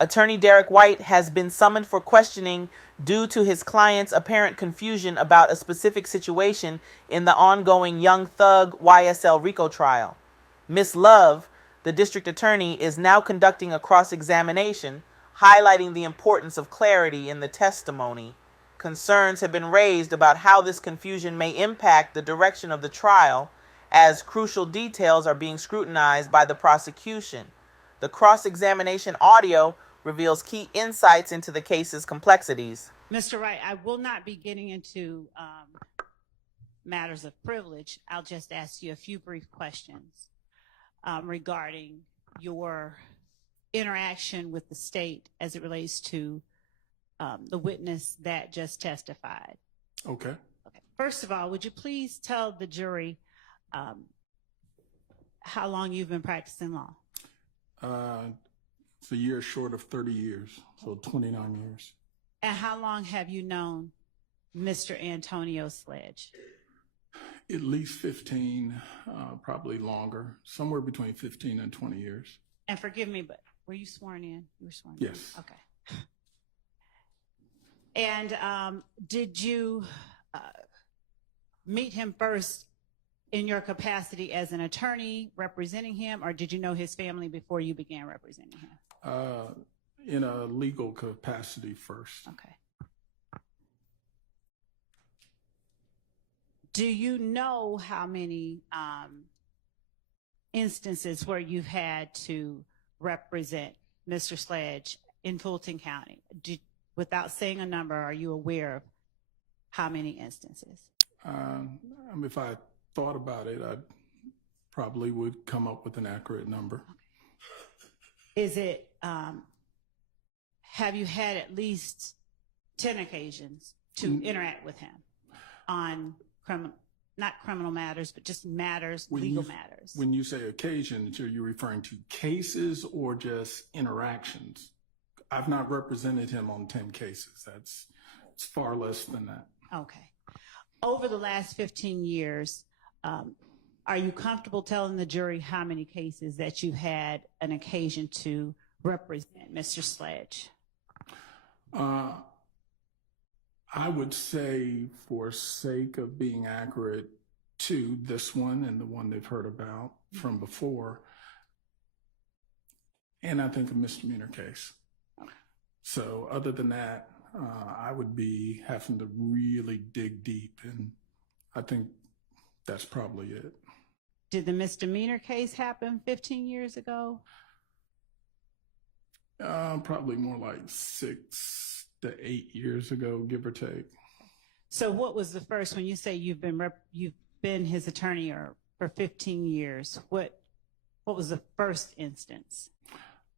Attorney Derrick White has been summoned for questioning due to his client's apparent confusion about a specific situation in the ongoing Young Thug YSL RICO trial. Ms. Love, the district attorney, is now conducting a cross-examination, highlighting the importance of clarity in the testimony. Concerns have been raised about how this confusion may impact the direction of the trial, as crucial details are being scrutinized by the prosecution. The cross-examination audio reveals key insights into the case's complexities. Mr. Wright, I will not be getting into matters of privilege. I'll just ask you a few brief questions regarding your interaction with the state as it relates to the witness that just testified. Okay. First of all, would you please tell the jury how long you've been practicing law? It's a year short of 30 years, so 29 years. And how long have you known Mr. Antonio Sledge? At least 15, probably longer, somewhere between 15 and 20 years. And forgive me, but were you sworn in? You were sworn in? Yes. Okay. And did you meet him first in your capacity as an attorney representing him, or did you know his family before you began representing him? In a legal capacity first. Okay. Do you know how many instances where you've had to represent Mr. Sledge in Fulton County? Without saying a number, are you aware of how many instances? If I thought about it, I probably would come up with an accurate number. Okay. Is it, have you had at least 10 occasions to interact with him on not criminal matters, but just matters, legal matters? When you say occasions, are you referring to cases or just interactions? I've not represented him on 10 cases. It's far less than that. Okay. Over the last 15 years, are you comfortable telling the jury how many cases that you had an occasion to represent Mr. Sledge? I would say, for sake of being accurate to this one and the one they've heard about from before, and I think a misdemeanor case. So other than that, I would be having to really dig deep, and I think that's probably it. Did the misdemeanor case happen 15 years ago? Probably more like 6 to 8 years ago, give or take. So what was the first, when you say you've been his attorney for 15 years, what was the first instance?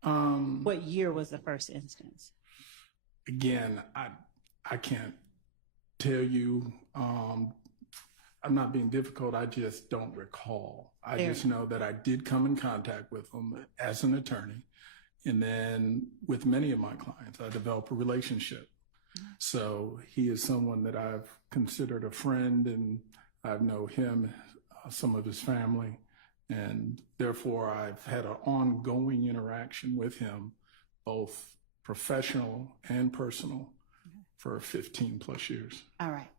What year was the first instance? Again, I can't tell you. I'm not being difficult. I just don't recall. I just know that I did come in contact with him as an attorney. And then with many of my clients, I developed a relationship. So he is someone that I've considered a friend, and I know him, some of his family, and therefore I've had an ongoing interaction with him, both professional and personal, for 15 plus years. All right.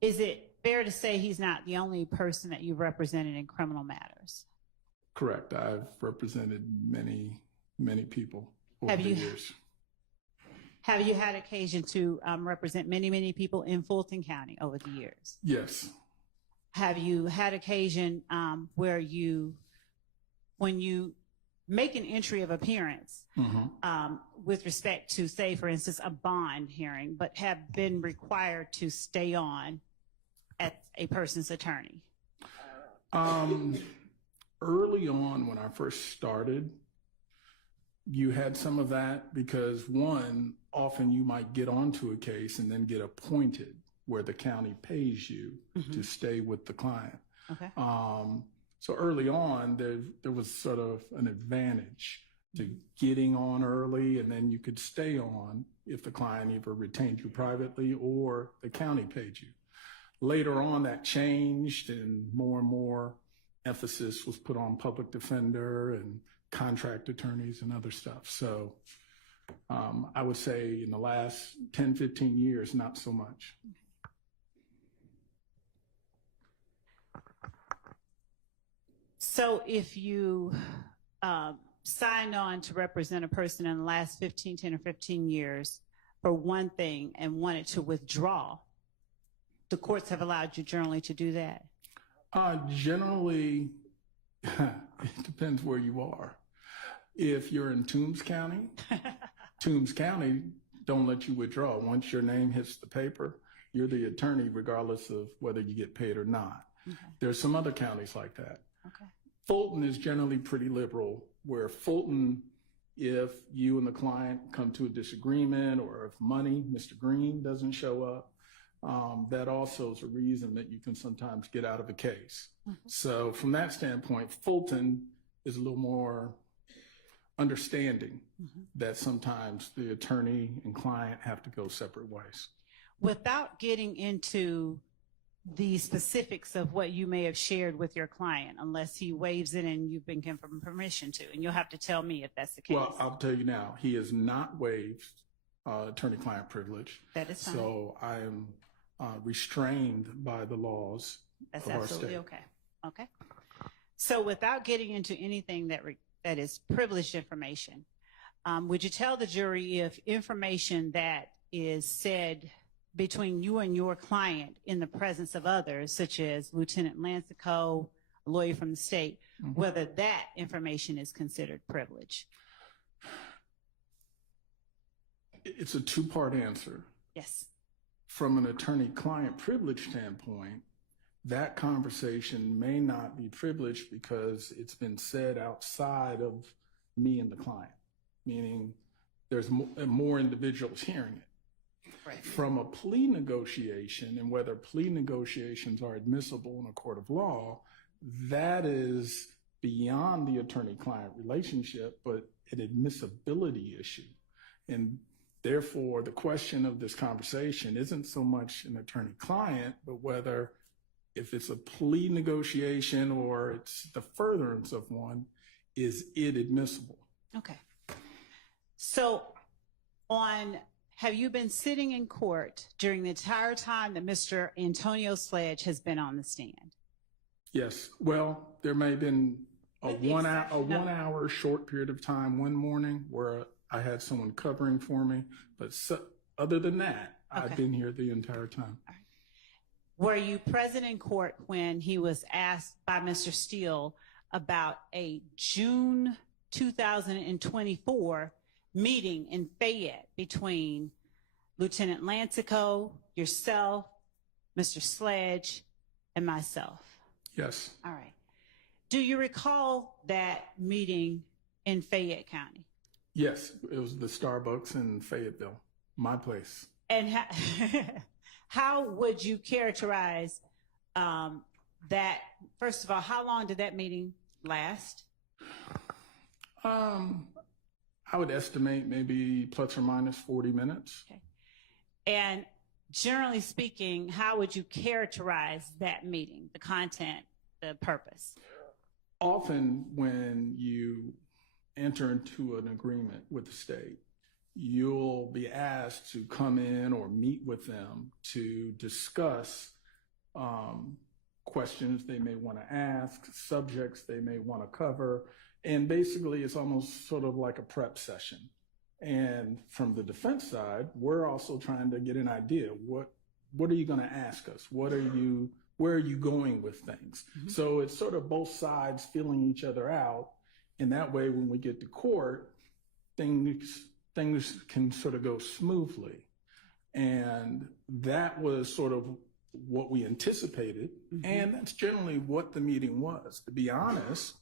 Is it fair to say he's not the only person that you've represented in criminal matters? Correct. I've represented many, many people over the years. Have you had occasion to represent many, many people in Fulton County over the years? Yes. Have you had occasion where when you make an entry of appearance with respect to, say, for instance, a bond hearing, but have been required to stay on as a person's attorney? Early on, when I first started, you had some of that because, one, often you might get onto a case and then get appointed where the county pays you to stay with the client. Okay. So early on, there was sort of an advantage to getting on early, and then you could stay on if the client either retained you privately or the county paid you. Later on, that changed, and more emphasis was put on public defender and contract attorneys and other stuff. So I would say in the last 10, 15 years, not so much. So if you signed on to represent a person in the last 10 or 15 years for one thing and wanted to withdraw, the courts have allowed you generally to do that? Generally, it depends where you are. If you're in Toombs County, Toombs County don't let you withdraw. Once your name hits the paper, you're the attorney regardless of whether you get paid or not. Okay. There's some other counties like that. Okay. Fulton is generally pretty liberal, where Fulton, if you and the client come to a disagreement or if money, Mr. Green doesn't show up, that also is a reason that you can sometimes get out of a case. Mm-hmm. So from that standpoint, Fulton is a little more understanding that sometimes the attorney and client have to go separate ways. Without getting into the specifics of what you may have shared with your client, unless he waives it and you've been given permission to, and you'll have to tell me if that's the case. Well, I'll tell you now, he has not waived attorney-client privilege. That is fine. So I am restrained by the laws of our state. That's absolutely okay. Okay. So without getting into anything that is privileged information, would you tell the jury if information that is said between you and your client in the presence of others, such as Lieutenant Lancico, a lawyer from the state, whether that information is considered privilege? It's a two-part answer. Yes. From an attorney-client privilege standpoint, that conversation may not be privileged because it's been said outside of me and the client, meaning there's more individuals hearing it. Right. From a plea negotiation, and whether plea negotiations are admissible in a court of law, that is beyond the attorney-client relationship, but an admissibility issue. And therefore, the question of this conversation isn't so much an attorney-client, but whether if it's a plea negotiation or it's the furtherance of one, is it admissible? Okay. So have you been sitting in court during the entire time that Mr. Antonio Sledge has been on the stand? Yes. Well, there may have been a one hour short period of time one morning where I had someone covering for me. But other than that, okay, I've been here the entire time. All right. Were you present in court when he was asked by Mr. Steele about a June 2024 meeting in Fayette between Lieutenant Lancico, yourself, Mr. Sledge, and myself? Yes. All right. Do you recall that meeting in Fayette County? Yes, it was the Starbucks in Fayetteville, my place. And how would you characterize that? First of all, how long did that meeting last? I would estimate maybe plus or minus 40 minutes. Okay. And generally speaking, how would you characterize that meeting, the content, the purpose? Often when you enter into an agreement with the state, you'll be asked to come in or meet with them to discuss questions they may want to ask, subjects they may want to cover. And basically, it's almost sort of like a prep session. And from the defense side, we're also trying to get an idea. What are you going to ask us? Where are you going with things? Mm-hmm. So it's sort of both sides feeling each other out. And that way, when we get to court, things can sort of go smoothly. And that was sort of what we anticipated. Mm-hmm. And that's generally what the meeting was. To be honest,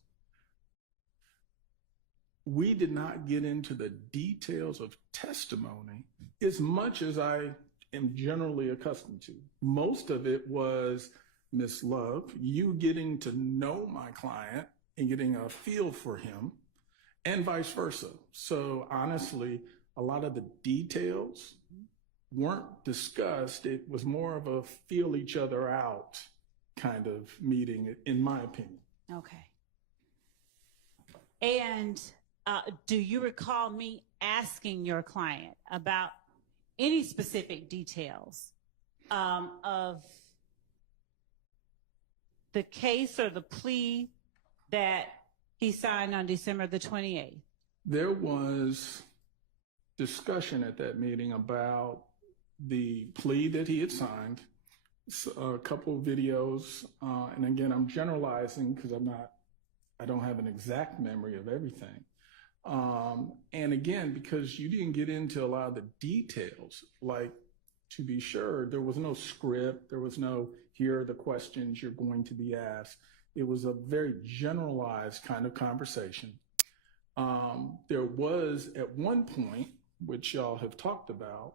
we did not get into the details of testimony as much as I am generally accustomed to. Most of it was, Ms. Love, you getting to know my client and getting a feel for him, and vice versa. So honestly, a lot of the details weren't discussed. It was more of a feel each other out kind of meeting, in my opinion. Okay. And do you recall me asking your client about any specific details of the case or the plea that he signed on December the 28th? There was discussion at that meeting about the plea that he had signed, a couple of videos, and again, I'm generalizing because I don't have an exact memory of everything. And again, because you didn't get into a lot of the details, like, to be sure, there was no script, there was no, here are the questions you're going to be asked. It was a very generalized kind of conversation. There was, at one point, which y'all have talked about,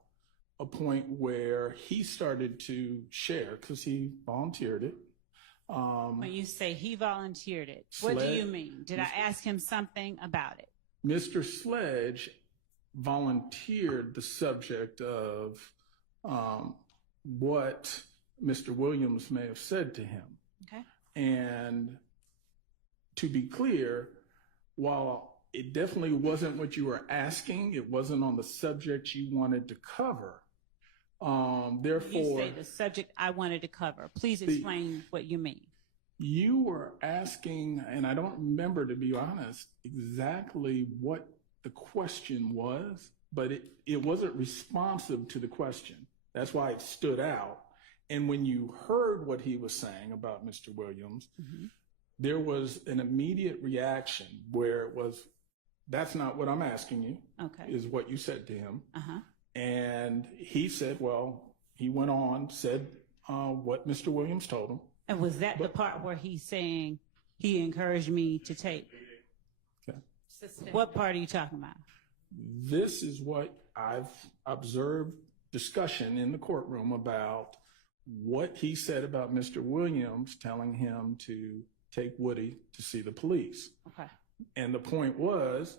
a point where he started to share, because he volunteered it. When you say he volunteered it, what do you mean? Did I ask him something about it? Mr. Sledge volunteered the subject of what Mr. Williams may have said to him. Okay. And to be clear, while it definitely wasn't what you were asking, it wasn't on the subject you wanted to cover. Therefore, you say the subject I wanted to cover. Please explain what you mean. You were asking, and I don't remember, to be honest, exactly what the question was, but it wasn't responsive to the question. That's why it stood out. And when you heard what he was saying about Mr. Williams, there was an immediate reaction where it was, that's not what I'm asking you, is what you said to him. And he said, well, he went on, said what Mr. Williams told him. And was that the part where he's saying he encouraged me to take? Okay. What part are you talking about? This is what I've observed discussion in the courtroom about what he said about Mr. Williams telling him to take Woody to see the police. Okay. And the point was,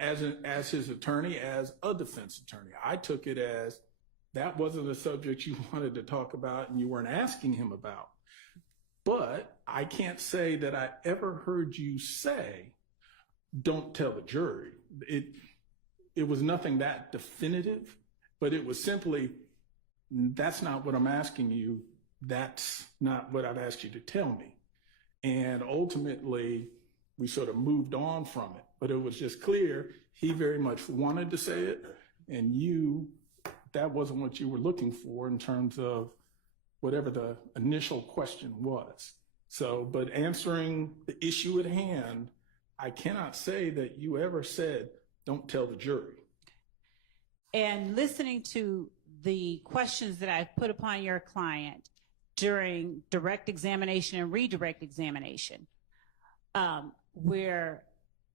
as his attorney, as a defense attorney, I took it as that wasn't a subject you wanted to talk about and you weren't asking him about. But I can't say that I ever heard you say, don't tell the jury. It was nothing that definitive, but it was simply, that's not what I'm asking you. That's not what I've asked you to tell me. And ultimately, we sort of moved on from it. But it was just clear he very much wanted to say it, and that wasn't what you were looking for in terms of whatever the initial question was. So, but answering the issue at hand, I cannot say that you ever said, don't tell the jury. And listening to the questions that I put upon your client during direct examination and redirect examination, where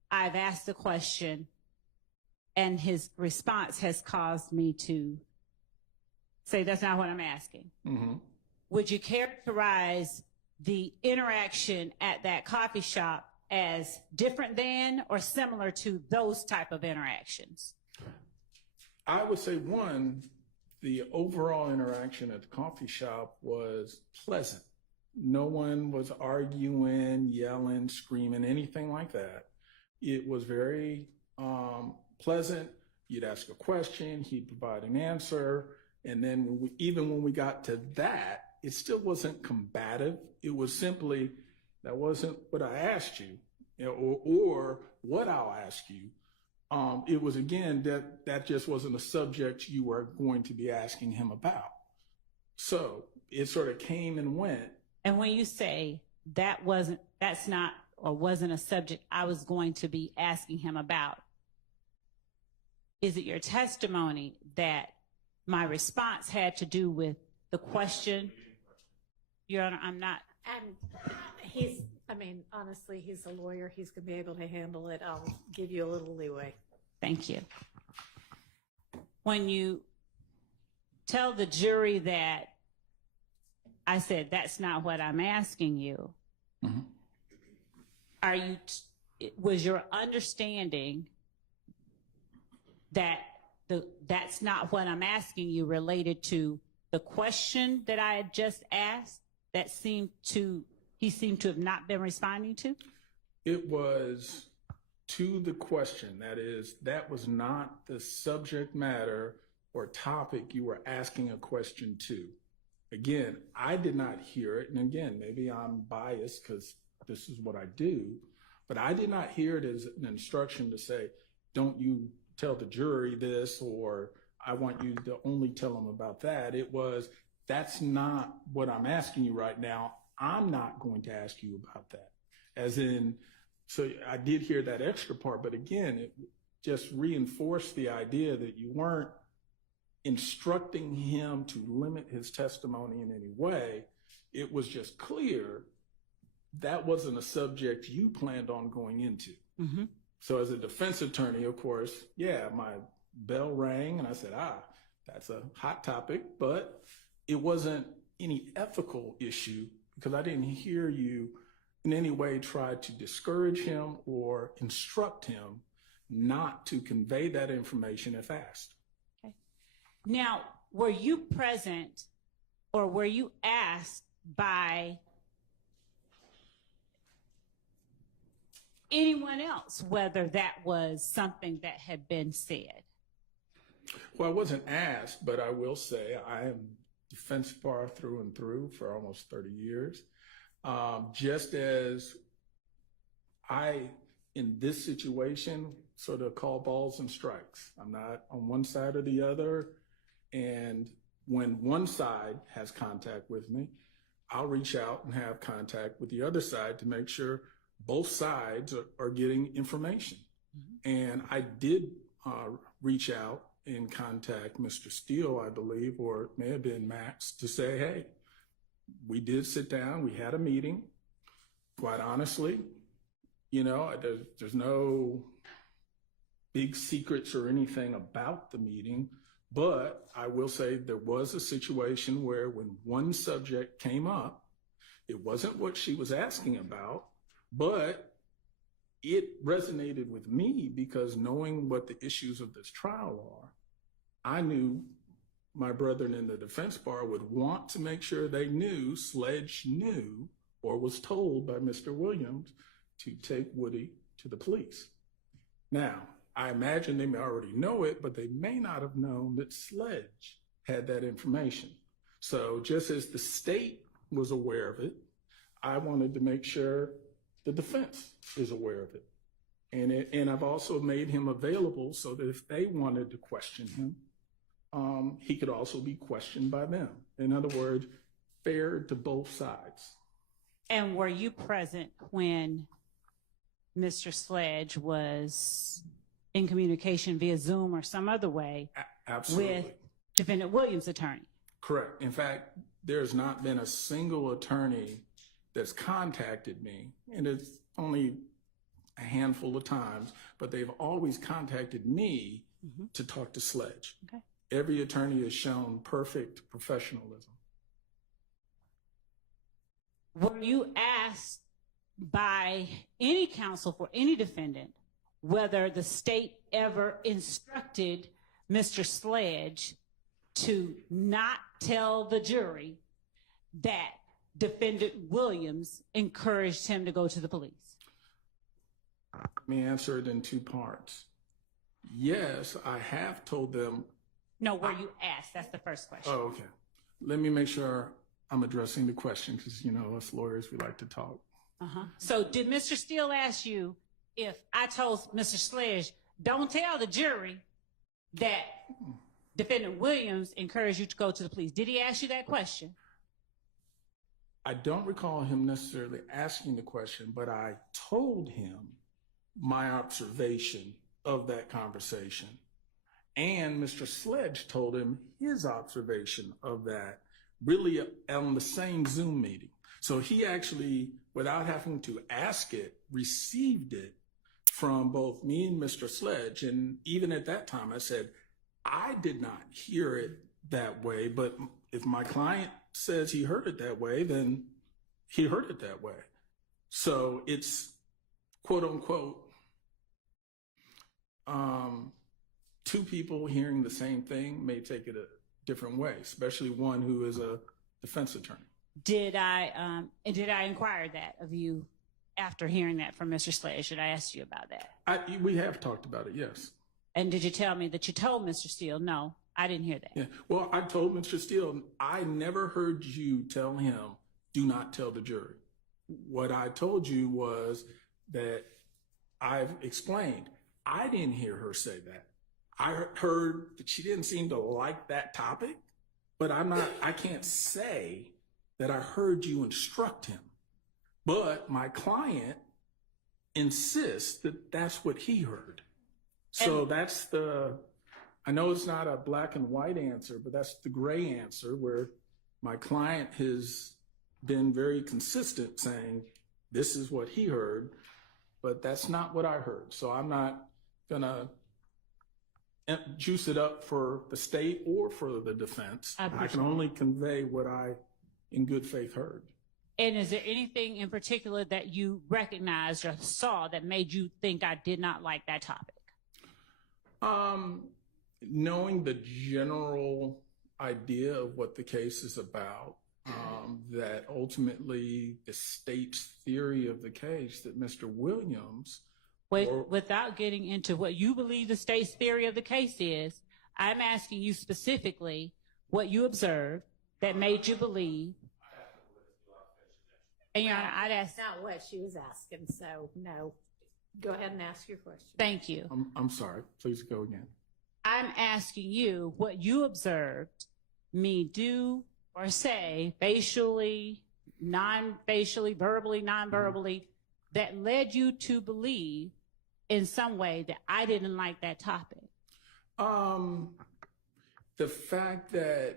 I've asked a question and his response has caused me to say, that's not what I'm asking. Would you characterize the interaction at that coffee shop as different than or similar to those type of interactions? I would say, one, the overall interaction at the coffee shop was pleasant. No one was arguing, yelling, screaming, anything like that. It was very pleasant. You'd ask a question, he'd provide an answer. And then even when we got to that, it still wasn't combative. It was simply, that wasn't what I asked you, or what I'll ask you. It was, again, that just wasn't a subject you were going to be asking him about. So it sort of came and went. And when you say that's not or wasn't a subject I was going to be asking him about, is it your testimony that my response had to do with the question? Your Honor, I'm not. Honestly, he's a lawyer. He's going to be able to handle it. I'll give you a little leeway. Thank you. When you tell the jury that I said, that's not what I'm asking you, was your understanding that that's not what I'm asking you related to the question that I had just asked that seemed to he seemed to have not been responding to? It was to the question. That is, that was not the subject matter or topic you were asking a question to. Again, I did not hear it. And again, maybe I'm biased because this is what I do, but I did not hear it as an instruction to say, don't you tell the jury this, or I want you to only tell them about that. It was, that's not what I'm asking you right now. I'm not going to ask you about that. As in, so I did hear that extra part, but again, it just reinforced the idea that you weren't instructing him to limit his testimony in any way. It was just clear that wasn't a subject you planned on going into. Mm-hmm. So as a defense attorney, of course, yeah, my bell rang and I said, that's a hot topic, but it wasn't any ethical issue because I didn't hear you in any way try to discourage him or instruct him not to convey that information if asked. Okay. Now, were you present or were you asked by anyone else whether that was something that had been said? Well, I wasn't asked, but I will say I am defense bar through and through for almost 30 years. Just as I, in this situation, sort of call balls and strikes. I'm not on one side or the other. And when one side has contact with me, I'll reach out and have contact with the other side to make sure both sides are getting information. Mm-hmm. And I did reach out and contact Mr. Steele, I believe, or it may have been Max, to say, hey, we did sit down, we had a meeting. Quite honestly, you know, there's no big secrets or anything about the meeting, but I will say there was a situation where when one subject came up, it wasn't what she was asking about, but it resonated with me because knowing what the issues of this trial are, I knew my brethren in the defense bar would want to make sure they knew, Sledge knew, or was told by Mr. Williams to take Woody to the police. Now, I imagine they may already know it, but they may not have known that Sledge had that information. So just as the state was aware of it, I wanted to make sure the defense is aware of it. And I've also made him available so that if they wanted to question him, he could also be questioned by them. In other words, fair to both sides. And were you present when Mr. Sledge was in communication via Zoom or some other way Absolutely. With Defendant Williams' attorney? Correct. In fact, there's not been a single attorney that's contacted me, and it's only a handful of times, but they've always contacted me to talk to Sledge. Okay. Every attorney has shown perfect professionalism. Were you asked by any counsel for any defendant whether the state ever instructed Mr. Sledge to not tell the jury that Defendant Williams encouraged him to go to the police? Let me answer it in two parts. Yes, I have told them. No, were you asked? That's the first question. Oh, okay. Let me make sure I'm addressing the question because, you know, us lawyers, we like to talk. So did Mr. Steele ask you if I told Mr. Sledge, don't tell the jury that Defendant Williams encouraged you to go to the police? Did he ask you that question? I don't recall him necessarily asking the question, but I told him my observation of that conversation. And Mr. Sledge told him his observation of that, really on the same Zoom meeting. So he actually, without having to ask it, received it from both me and Mr. Sledge. And even at that time, I said, I did not hear it that way, but if my client says he heard it that way, then he heard it that way. So it's quote unquote, two people hearing the same thing may take it a different way, especially one who is a defense attorney. Did I inquire that of you after hearing that from Mr. Slade? Should I ask you about that? We have talked about it, yes. And did you tell me that you told Mr. Steele? No, I didn't hear that. Yeah. Well, I told Mr. Steele, I never heard you tell him, do not tell the jury. What I told you was that I've explained, I didn't hear her say that. I heard that she didn't seem to like that topic, but I can't say that I heard you instruct him. But my client insists that that's what he heard. So I know it's not a black and white answer, but that's the gray answer where my client has been very consistent saying, this is what he heard, but that's not what I heard. So I'm not gonna juice it up for the state or for the defense. I can only convey what I, in good faith, heard. And is there anything in particular that you recognized or saw that made you think I did not like that topic? Knowing the general idea of what the case is about, that ultimately the state's theory of the case that Mr. Williams... Without getting into what you believe the state's theory of the case is, I'm asking you specifically what you observed that made you believe. And Your Honor, I'd ask. That's not what she was asking, so no. Go ahead and ask your question. Thank you. I'm sorry. Please go again. I'm asking you what you observed me do or say, facially, non-facially, verbally, non-verbally, that led you to believe in some way that I didn't like that topic. The fact that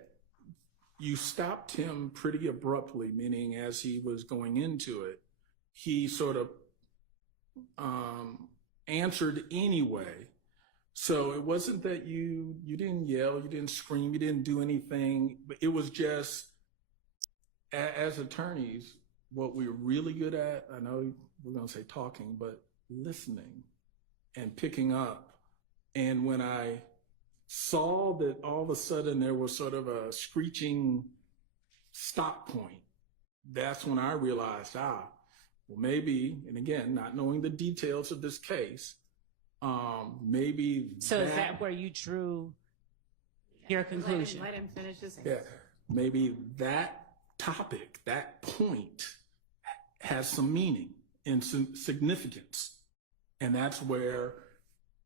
you stopped him pretty abruptly, meaning as he was going into it, he sort of answered anyway. So it wasn't that you didn't yell, you didn't scream, you didn't do anything, but it was just, as attorneys, what we're really good at, I know we're gonna say talking, but listening and picking up. And when I saw that all of a sudden there was sort of a screeching stop point, that's when I realized, well, maybe, and again, not knowing the details of this case, maybe. So is that where you drew your conclusion? Let him finish his answer. Yeah, maybe that topic, that point has some meaning and some significance. And that's where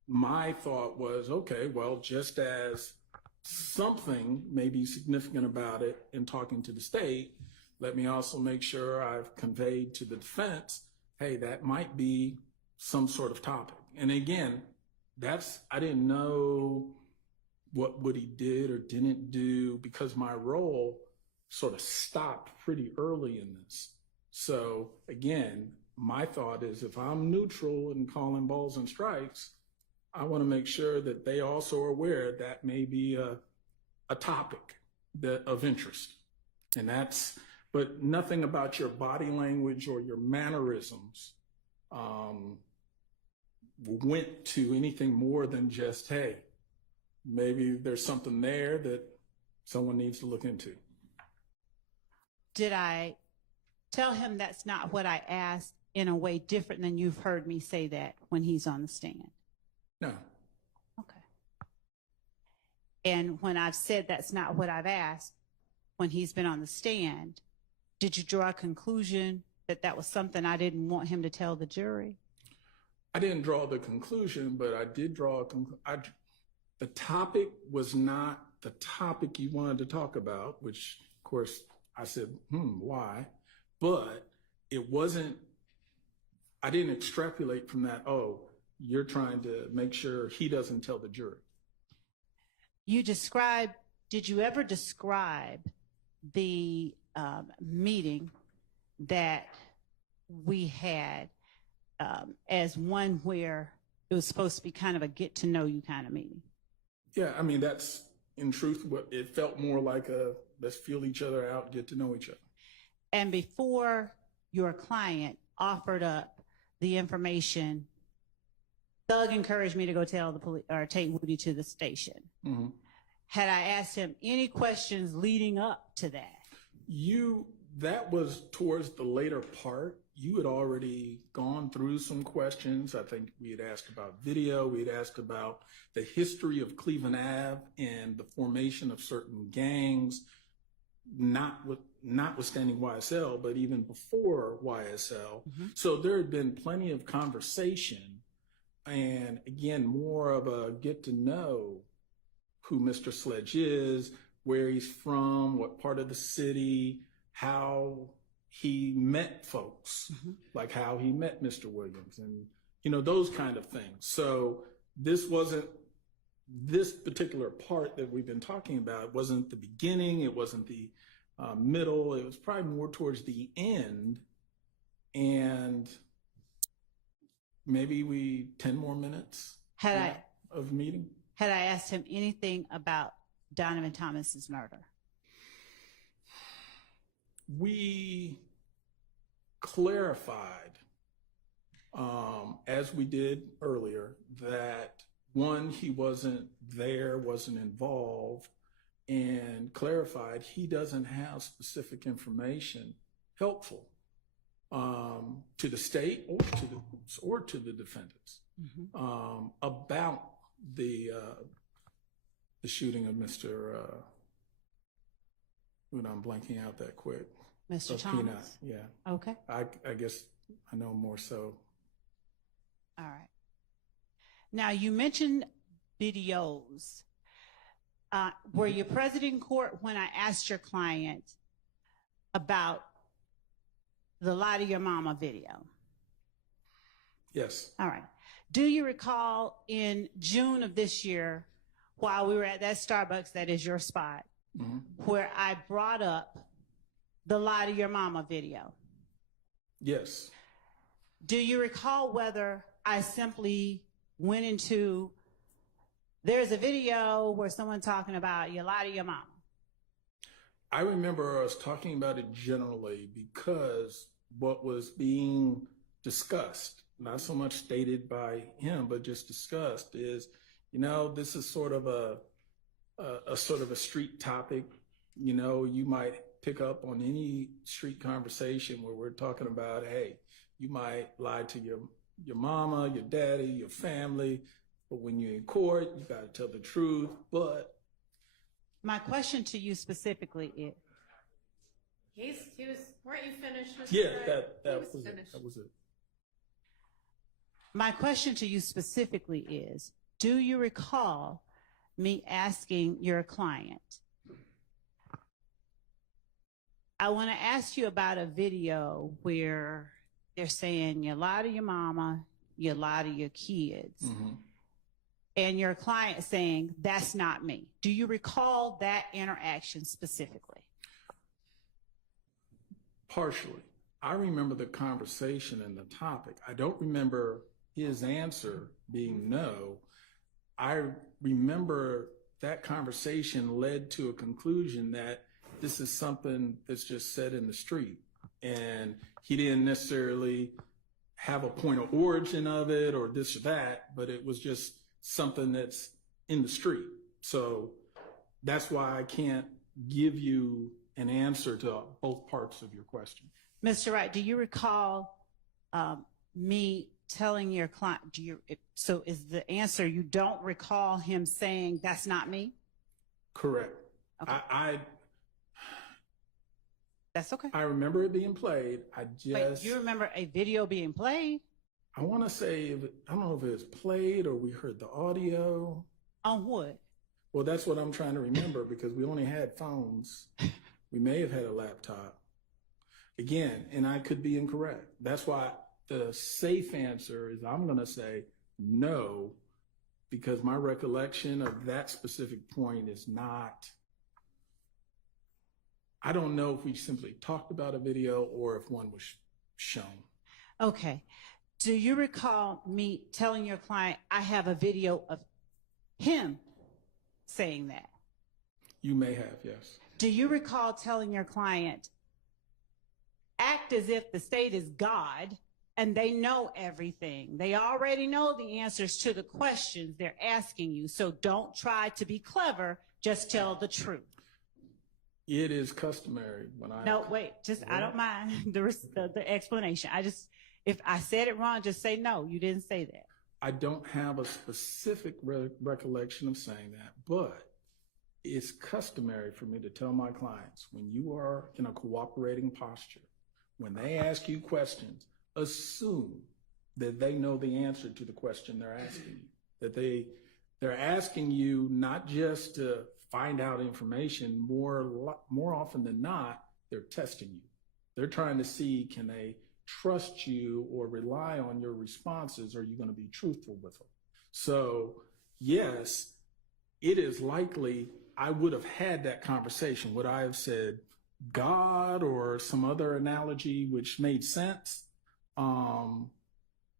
my thought was, okay, well, just as something may be significant about it in talking to the state, let me also make sure I've conveyed to the defense, hey, that might be some sort of topic. And again, I didn't know what he did or didn't do because my role sort of stopped pretty early in this. So again, my thought is if I'm neutral in calling balls and strikes, I want to make sure that they also are aware that may be a topic of interest. And but nothing about your body language or your mannerisms went to anything more than just, hey, maybe there's something there that someone needs to look into. Did I tell him that's not what I asked in a way different than you've heard me say that when he's on the stand? No. Okay. And when I've said that's not what I've asked when he's been on the stand, did you draw a conclusion that that was something I didn't want him to tell the jury? I didn't draw the conclusion, but I did draw a conclusion. The topic was not the topic you wanted to talk about, which, of course, I said, why? But it wasn't, I didn't extrapolate from that, oh, you're trying to make sure he doesn't tell the jury. Did you ever describe the meeting that we had as one where it was supposed to be kind of a get to know you kind of meeting? Yeah, I mean, that's in truth what it felt more like let's feel each other out, get to know each other. And before your client offered up the information, Doug encouraged me to go tell the police or take Woody to the station. Mm-hmm. Had I asked him any questions leading up to that? That was towards the later part. You had already gone through some questions. I think we had asked about video. We had asked about the history of Cleveland Ave and the formation of certain gangs, notwithstanding YSL, but even before YSL. So there had been plenty of conversation, and again, more of a get to know who Mr. Sledge is, where he's from, what part of the city, how he met folks, like how he met Mr. Williams, and those kind of things. So this particular part that we've been talking about wasn't the beginning, it wasn't the middle, it was probably more towards the end. And maybe 10 more minutes of meeting. Had I asked him anything about Donovan Thomas's murder? We clarified, as we did earlier, that one, he wasn't there, wasn't involved, and clarified he doesn't have specific information helpful to the state or to the defendants about the shooting of Mr. When I'm blanking out that quick. Mr. Thomas? Peanut, yeah. Okay. I guess I know more so. All right. Now, you mentioned videos. Were you present in court when I asked your client about the Lie to Your Mama video? Yes. All right. Do you recall in June of this year, while we were at that Starbucks, that is your spot, where I brought up the Lie to Your Mama video? Yes. Do you recall whether I simply went into, there's a video where someone talking about you lie to your mama? I remember us talking about it generally because what was being discussed, not so much stated by him, but just discussed, is, this is sort of a street topic. You might pick up on any street conversation where we're talking about, hey, you might lie to your mama, your daddy, your family, but when you're in court, you got to tell the truth. But my question to you specifically is, weren't you finished? Mr. yeah, Wright? that was was finished. it. That was it. my question to you specifically is, do you recall me asking your client, I want to ask you about a video where they're saying you lie to your mama, you lie to your kids, and your client saying, that's not me. Do you recall that interaction specifically? Partially. I remember the conversation and the topic. I don't remember his answer being no. I remember that conversation led to a conclusion that this is something that's just said in the street. And he didn't necessarily have a point of origin of it or this or that, but it was just something that's in the street. So that's why I can't give you an answer to both parts of your question. Mr. Wright, do you recall me telling your client, so is the answer you don't recall him saying that's not me? Correct. Okay. That's okay. I remember it being played. Wait, you remember a video being played? I want to say, I don't know if it was played or we heard the audio. On what? Well, that's what I'm trying to remember because we only had phones. We may have had a laptop. Again, and I could be incorrect. That's why the safe answer is I'm going to say no, because my recollection of that specific point is not, I don't know if we simply talked about a video or if one was shown. Okay. Do you recall me telling your client I have a video of him saying that? You may have, yes. Do you recall telling your client, act as if the state is God and they know everything? They already know the answers to the questions they're asking you, so don't try to be clever, just tell the truth. It is customary when I... No, wait, I don't mind the explanation. If I said it wrong, just say no, you didn't say that. I don't have a specific recollection of saying that, but it's customary for me to tell my clients, when you are in a cooperating posture, when they ask you questions, assume that they know the answer to the question they're asking you, that they're asking you not just to find out information, more often than not, they're testing you. They're trying to see, can they trust you or rely on your responses? Are you going to be truthful with them? So yes, it is likely I would have had that conversation. Would I have said God or some other analogy which made sense?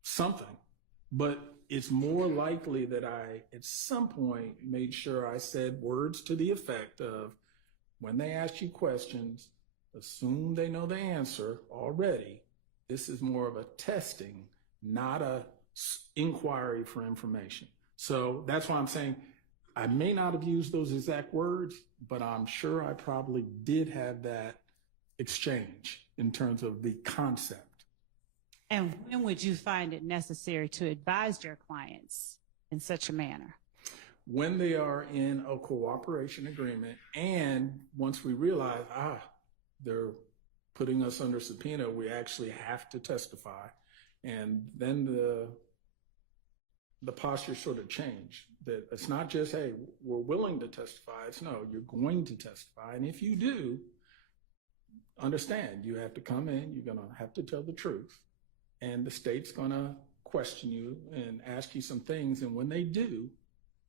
Something. But it's more likely that I, at some point, made sure I said words to the effect of, when they ask you questions, assume they know the answer already. This is more of a testing, not a inquiry for information. So that's why I'm saying I may not have used those exact words, but I'm sure I probably did have that exchange in terms of the concept. And when would you find it necessary to advise your clients in such a manner? When they are in a cooperation agreement, and once we realize, they're putting us under subpoena, we actually have to testify. And then the posture sort of changed. That it's not just, hey, we're willing to testify. It's no, you're going to testify. And if you do, understand, you have to come in, you're going to have to tell the truth. And the state's going to question you and ask you some things. And when they do,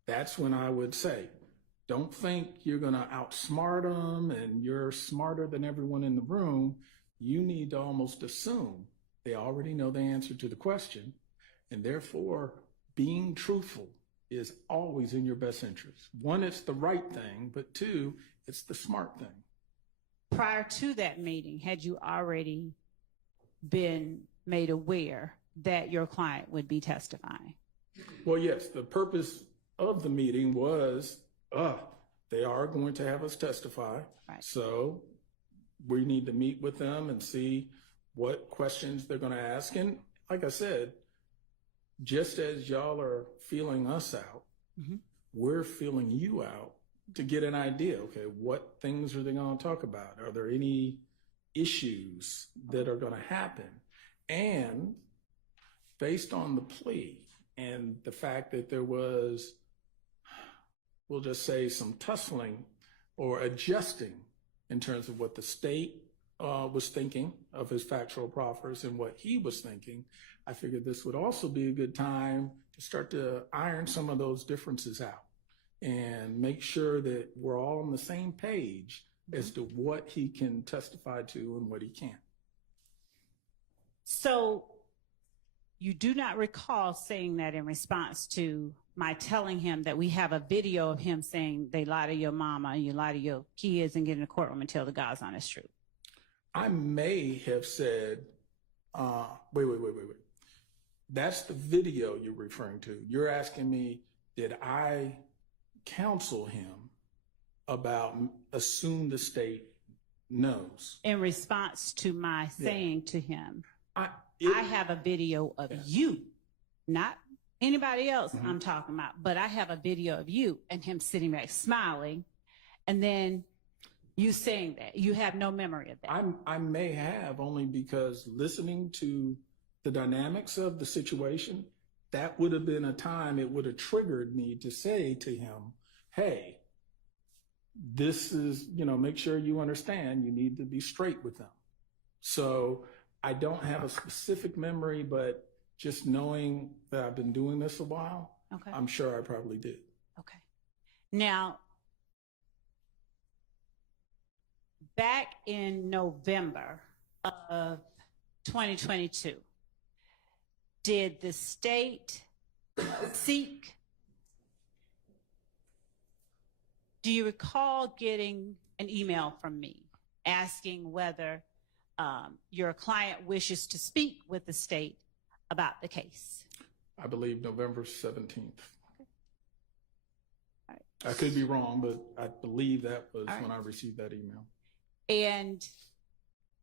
that's when I would say, don't think you're going to outsmart them and you're smarter than everyone in the room. You need to almost assume they already know the answer to the question. And therefore, being truthful is always in your best interest. One, it's the right thing, but two, it's the smart thing. Prior to that meeting, had you already been made aware that your client would be testifying? Well, yes, the purpose of the meeting was, they are going to have us testify. Right. So we need to meet with them and see what questions they're going to ask. And like I said, just as y'all are feeling us out, we're feeling you out to get an idea. Okay, what things are they going to talk about? Are there any issues that are going to happen? And based on the plea and the fact that there was, we'll just say, some tussling or adjusting in terms of what the state was thinking of his factual proffers and what he was thinking, I figured this would also be a good time to start to iron some of those differences out and make sure that we're all on the same page as to what he can testify to and what he can't. So you do not recall saying that in response to my telling him that we have a video of him saying they lie to your mama and you lie to your kids and get in the courtroom and tell the God's honest truth? I may have said, wait. That's the video you're referring to. You're asking me, did I counsel him about assume the state knows? In response to my saying to him, I have a video of you, not anybody else I'm talking about, but I have a video of you and him sitting back smiling, and then you saying that. You have no memory of that. I may have, only because listening to the dynamics of the situation, that would have been a time it would have triggered me to say to him, hey, this is, make sure you understand, you need to be straight with them. So I don't have a specific memory, but just knowing that I've been doing this a while, Okay. I'm sure I probably did. Okay. Now, back in November of 2022, did the state seek, do you recall getting an email from me asking whether your client wishes to speak with the state about the case? I believe November 17th. Okay. All right. I could be wrong, but I believe that was All right. when I received that email. And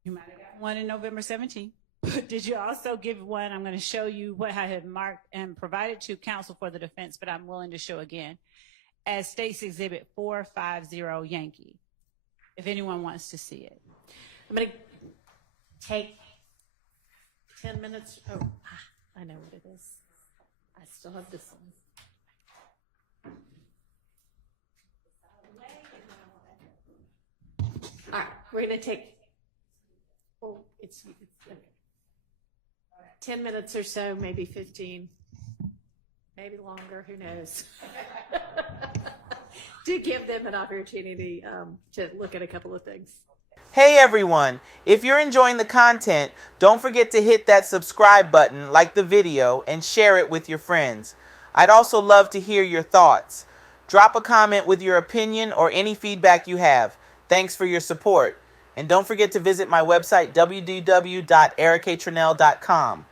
you might have gotten one in November 17th. But did you also give one? I'm going to show you what I had marked and provided to counsel for the defense, but I'm willing to show again as State's Exhibit 450 Yankee, if anyone wants to see it. I'm going to take 10 minutes. Oh, I know what it is. I still have this one. All right, we're going to take, it's okay. 10 minutes or so, maybe 15, maybe longer, who knows? To give them an opportunity to look at a couple of things. Hey everyone, if you're enjoying the content, don't forget to hit that subscribe button, like the video, and share it with your friends. I'd also love to hear your thoughts. Drop a comment with your opinion or any feedback you have. Thanks for your support. And don't forget to visit my website, www.ericatronell.com.